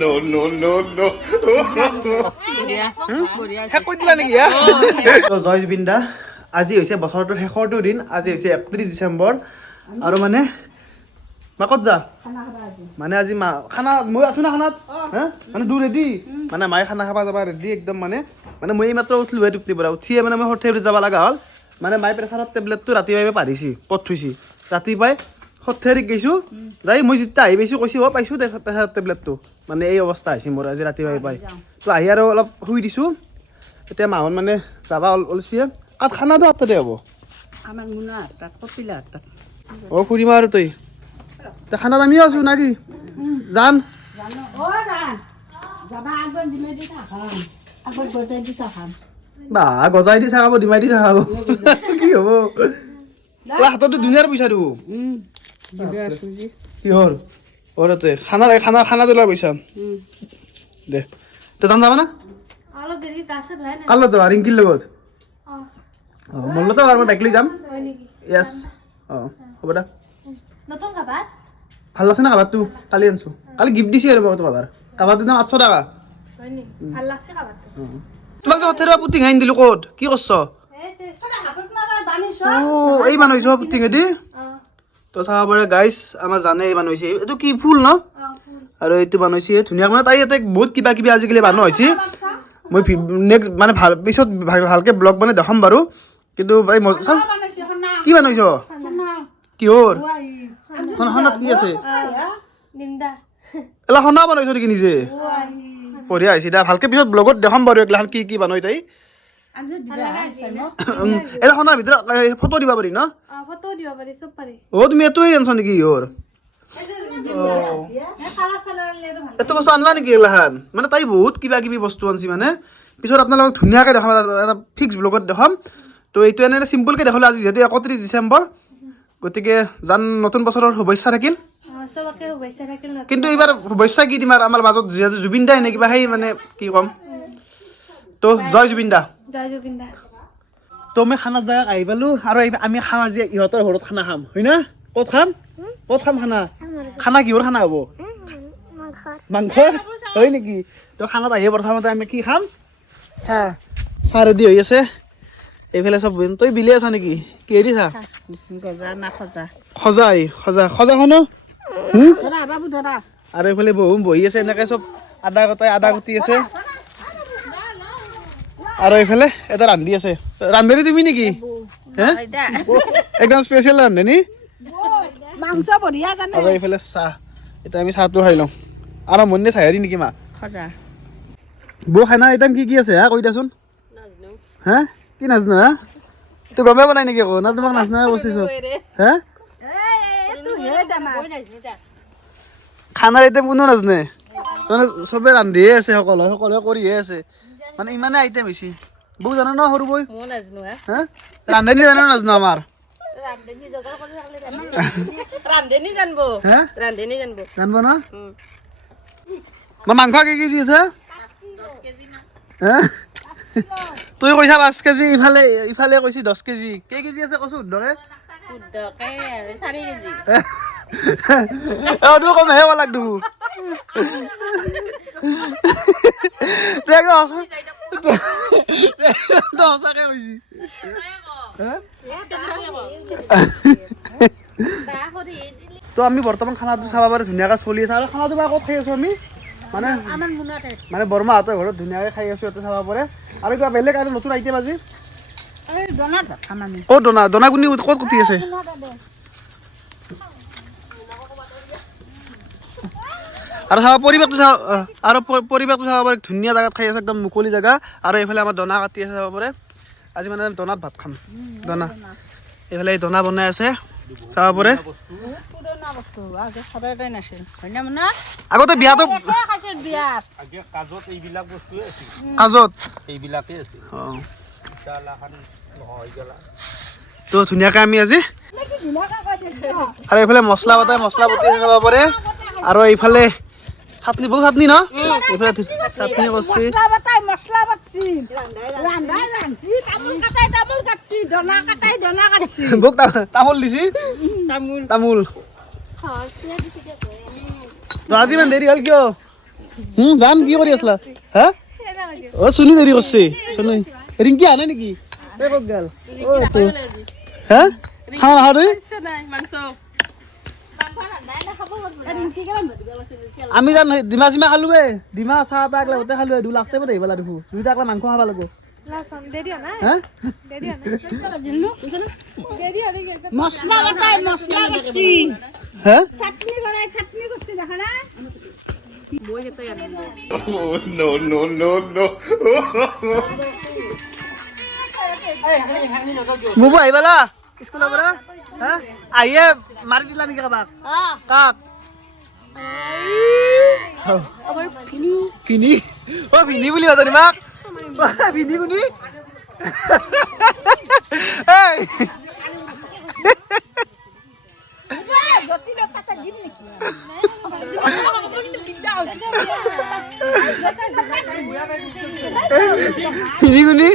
no, no, no, no. শেষ কৰি দিলা নেকি জয় জুবিন দা আজি হৈছে বছৰটোৰ শেষৰটো দিন আজি হৈছে 31 ডিচেম্বৰ আৰু মানে মাকত যা মানে আজি মা খানা মই আছো না খানাত হা মানে দূৰ ৰেডি মানে মায়ে খানা খাবা যাবা ৰেডি একদম মানে মই এইমাত্ৰ উঠিলো হে টোপনি পৰা উঠিয়ে মানে মই হঠাতে যাব লগা হ'ল মানে মায়ে প্ৰেছাৰৰ টেবলেটটো ৰাতিপুৱাই পাৰিছি পথ থৈছি ৰাতিপুৱাই হঠাতে গৈছোঁ যাই মই যেতিয়া আহি পাইছোঁ কৈছোঁ পাইছোঁ প্ৰেছাৰৰ টেবলেটটো মানে এই অৱস্থা হৈছে মোৰ আজি ৰাতিপুৱাই পাই তো আহি আৰু অলপ শুই দিছোঁ এতিয়া মাহত মানে যাবা ওলছি কাত খানাটো আঠটাতে হ'ব আমাৰ মুনা তাত কপিলা তাত অ' ফুৰিম আৰু তই খানাত আমিও আছোঁ না কি জান বা গজাই দি চাব ডিমাই দি চাব কি হ'ব হাততো ধুনীয়াৰ পইচা দিব কিহৰ ঘৰতে খানা তোলাৰ পইচা দে তই জান যাবা না কাৰ লগত যাবা ৰিংকিৰ লগত অঁ মোৰ লগতো মই বাইক লৈ যাম য়েছ অঁ হ'ব দে ভাল লাগছে না কাবাৰটো কালি আনছো কালি গিফ্ট দিছে আৰু মই কাবাৰ কাবাৰটোৰ দাম 800 টকা তোমাক যে হঠেৰা পুটিং আনি দিলো ক'ত কি কৰছ এই মানুহ হৈছে পুটিং দি তো চাব পাৰে গাইজ আমাৰ জানে এই মানুহ হৈছে এইটো কি ফুল ন আৰু এইটো বনাইছে ধুনীয়া মানে তাই ইয়াতে বহুত কিবা কিবি আজিকালি মানুহ হৈছে মই নেক্সট মানে ভাল পিছত ভালকে ব্লগ বনাই দেখাম বাৰু কিন্তু ভাই কি বনাইছ কিহৰ সনাত কি আছে এলা সনা বনাইছ নেকি নিজে বঢ়িয়া হৈছে দা ভালকে পিছত ব্লগত দেখাম বাৰু এগলাখান কি বনাই তাই এটা সনাৰ ভিতৰত ফটো দিব পাৰি ন অ তুমি এইটোৱে আনছ নেকি ইহৰ এইটো বস্তু আনলা নেকি এগলাখান মানে তাই বহুত কিবা কিবি বস্তু আনছি মানে পিছত আপোনালোকক ধুনীয়াকৈ দেখাম এটা ফিক্স ব্লগত দেখাম তো এইটো এনে চিম্পলকৈ দেখালোঁ আজি যিহেতু 31 ডিচেম্বৰ গতিকে জান নতুন বছৰৰ শুভেচ্ছা থাকিল কিন্তু এইবাৰ শুভেচ্ছা কি দিম আমাৰ মাজত যিহেতু জুবিন দা এনে কিবা সেই মানে কি ক'ম তো জয় জুবিন দা তো আমি খানাৰ জেগাত আহি পালোঁ আৰু আমি খাম আজি ইহঁতৰ ঘৰত খানা খাম হয় না ক'ত খাম খানা কিহৰ খানা হ'ব মাংস হয় নেকি তো খানাত আহি প্ৰথমতে আমি কি খাম চাহ ৰেডি হৈ আছে এইফালে চব তই বিলে আছা নেকি কিহেদি চাহ খজাখনো আৰু এইফালে বহি আছে এনেকৈ চব আদা কুটি আছে আৰু এইফালে এটা ৰান্ধি আছে ৰান্ধনি তুমি নেকি হে একদম স্পেচিয়েল ৰান্ধনি আৰু এইফালে চাহ এতিয়া আমি চাহটো খাই লওঁ আৰু মনে চাই হেৰি নেকি মা বৌ খানা আইটেম কি আছে হা কৈ দেচোন হা কি নাজানো হা তুই গমে বনাই নেকি আকৌ না তোমাক নাজনা বস্তিছো হা খানাৰ আইটেম কোনো নাজানে মানে চবে ৰান্ধিয়ে আছে সকলোৱে কৰিয়ে আছে মানে ইমানে আইটেম হৈছে বৌ জানো ন সৰু বৈ হা ৰান্ধনি জানো নাজানো আমাৰ জানব ন মাংস কেই কেজি আছে তুই কৈছা 5 কেজি ইফালে কৈছি 10 কেজি কেই কেজি আছে কৈছো শুদ্ধকে 4 কেজি তুই কম হে লাগ দেখো সঁচাকে কৈছি তো আমি বৰ্তমান খানাটো চাব পাৰোঁ ধুনীয়াকৈ চলি আছে আৰু খানাটো বা ক'ত খাই আছোঁ আমি মানে বৰমাহঁতৰ ঘৰত ধুনীয়াকৈ খাই আছোঁ ইয়াতে চাব পাৰে আৰু কিবা বেলেগ আৰু নতুন আইটেম আজি ক'ত দনা কোনি ক'ত কুটি আছে আৰু চাব পৰিৱেশটো চাব পাৰে ধুনীয়া জেগাত খাই আছে একদম মুকলি জেগা আৰু এইফালে আমাৰ দনা কাটি আছে চাব পাৰে আজি মানে দনাত ভাত খাম দনা এইফালে দনা বনাই আছে চাব পাৰে আগতে বিয়াতো তো ধুনীয়াকৈ আমি আজি আৰু এইফালে মছলা বটি চাব পাৰে আৰু এইফালে চাটনি বহু চাটনি ন এইফালে চাটনি কৰছি মশলা বাটছি বুক তামুল দিছি তামুল আজি ইমান দেৰি হ'ল কিয় জান কি কৰি আছিলা হা অ চুনি দেৰি কৰছে চুনি ৰিংকি আনে নেকি এই ক'ত গেল অ তো হা খানা নাখাওঁ তই আমি জান ডিমা চিমা খালো ডিমা চাহ তাহ লগতে খালো দু লাষ্ট টাইমত আহিব লাগব দুইটা একলা মাংস খাব লাগব মছলা বটাই মছলা বাটছি হা চাটনি বনাই চাটনি করছি দেখা না Oh, no, no, no, no. মুবু আহিবালা স্কুলৰ পৰা হা আহিয়ে মাৰি দিলা নেকি কাবাক কাক ভিনি অ ভিনি বুলি মাতা মাক ভিনি কোনি ভিনি কোনি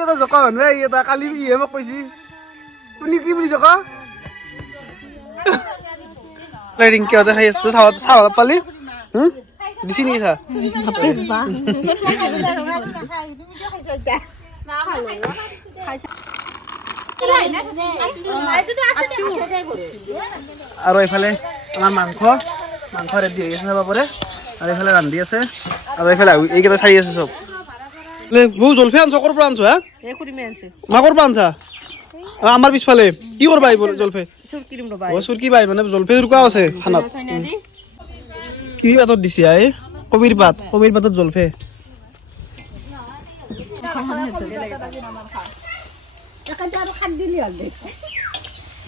এটা জকা মানুহ এটা কালি ইহে মোক কৈছি তুমি কি বুলি জকা ৰিংকিহঁতে খাই আছো চাহ অলপ পালি দিছি নেকি চাহ আৰু এইফালে আমাৰ মাংস ৰেডি হৈ আছে চাব পাৰে আৰু এইফালে ৰান্ধি আছে আৰু এইফালে এইকেইটা চাই আছে চব বহু জলফাই আনছ ক'ৰ পৰা আনছ হা মাকৰ পৰা আনছা আমাৰ পিছফালে কি কৰবা এইবোৰ জলফাই চুৰকি পাই মানে জলফাই চুৰকা আছে খানাত কি পাতত দিছে এই কবিৰ পাতত জলফাই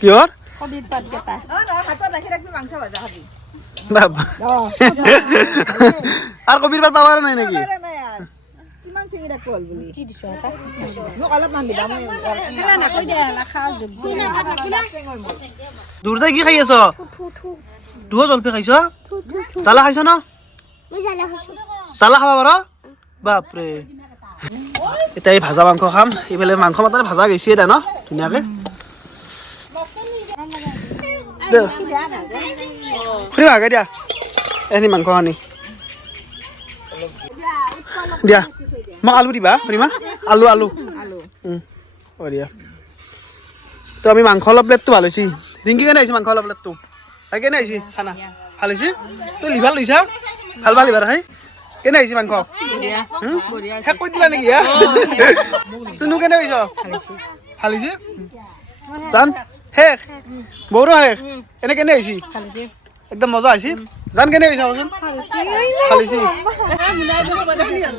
কিহৰ আৰু কবিৰ পাত পাবা নাই নেকি দূৰতে কি খাই আছ তুহো জলফাই খাইছ জ্বালা খাইছ ন জ্বালা খাবা পাৰ বাপৰে এতিয়া এই ভাজা মাংস খাম এইফালে মাংস মাতানে ভাজা গৈছে দে ন ধুনীয়াকে খুৰী ভাগে দিয়া এনে মাংস আনি দিয়া মোক আলু দিবা খুৰীমা আলু অ দিয়া তো আমি মাংস অলপ প্লেটটো ভাল হৈছে ৰিংকি কেনে আহিছে মাংস অলপ প্লেটটো কেনে আহিছে খানা ভাল হৈছে তই লিভাৰ লৈছা ভাল ভাল লিভাৰ খাই কেনে আহিছে মাংস শেষ কৰি দিলা নেকি চুনু কেনে আহিছ ভাল হৈছে জান শেষ বৌৰো শেষ এনে কেনে আহিছে একদম মজা আহিছে জান কেনে আহিছে কচোন ভাল হৈছে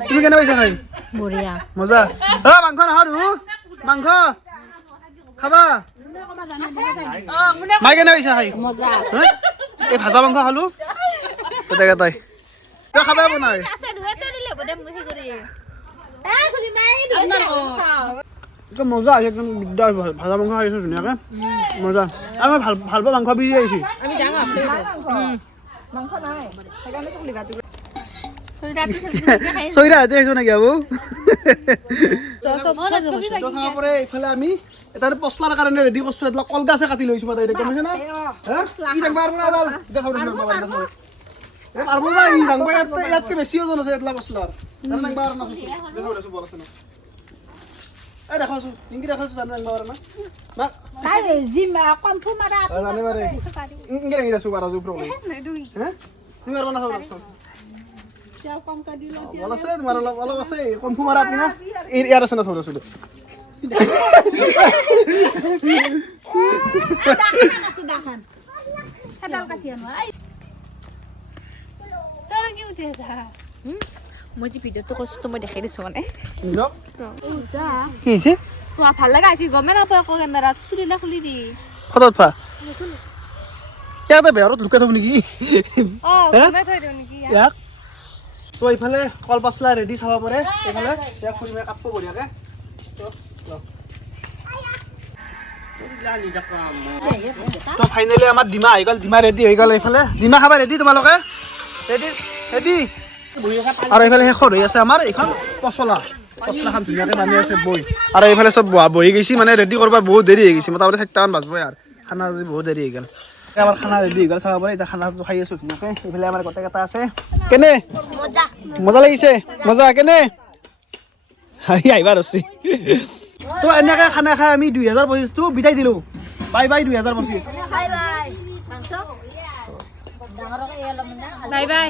তুমি কেনে আহিছা খাই বঢ়িয়া মজা মাংস নাখাওঁ মাংস খাবা মাই কেনে আহিছা খাই মজা এই ভাজা মাংস খালো গোটেই তাই খাবা বনাই একদম মজা আহিছে একদম দিগদাৰ ভাজা মাংস খাইছো ধুনীয়াকে মজা আৰু মই ভাল পোৱা মাংস বিজি আহিছে চৈৰা হাতে আহিছো নেকি আবু চাব পাৰে এইফালে আমি এটা পচলাৰ কাৰণে ৰেডি কৰিছো এইবিলাক কলগাছে কাটি লৈছো মই গম পাইছে না ইয়াতকে বেছি ওজন আছে এইবিলাক পচলাৰ দেখাছো ইংকি দেখাছো জানো একবাৰ না জানে বাৰে ইংকি ৰাখি আছো বাৰ প্ৰব্লেম তুমি আৰু নাখাব বল আছে তোমাৰ অলপ আছে কমফু মাৰা আপনি না ইয়াত আছে না থৈ আছো মই যে ভিডিঅ'টো কৰিছোঁ তো মই দেখাই দিছোঁ মানে কি হৈছে তোমাৰ ভাল লগা আহিছে গমে নাপায় আকৌ কেমেৰাত চুলিলা খুলি দি ফটোত ফা ইয়াতে বেহৰত লুকাই থব নেকি ইয়াক তো এইফালে কল পচলা ৰেডি চাব পাৰে এইফালে ইয়াক খুলি মই কাপটো বঢ়িয়াকে তো ফাইনেলি আমাৰ ডিমা আহি গ'ল ডিমা ৰেডি হৈ গ'ল এইফালে ডিমা খাবা ৰেডি তোমালোকে ৰেডি আৰু এইফালে শেষত হৈ আছে আমাৰ এইখন পচলাখন ধুনীয়াকৈ বানি আছে বৈ আৰু এইফালে চব বহি গৈছে মানে ৰেডি কৰিব বহুত দেৰি হৈ গৈছে মোটামুটি 7টামান বাজবই আৰু খানা আজি বহুত দেৰি হৈ গ'ল আমাৰ খানা ৰেডি হৈ গ'ল চাব পাৰে এতিয়া খানাটো খাই আছোঁ ধুনীয়াকৈ এইফালে আমাৰ গোটেইকেইটা আছে কেনে মজা লাগিছে মজা কেনে আহিবা ৰচি তো এনেকৈ খানা খাই আমি 2025টো বিদায় দিলোঁ বাই বাই 2025 বাই বাই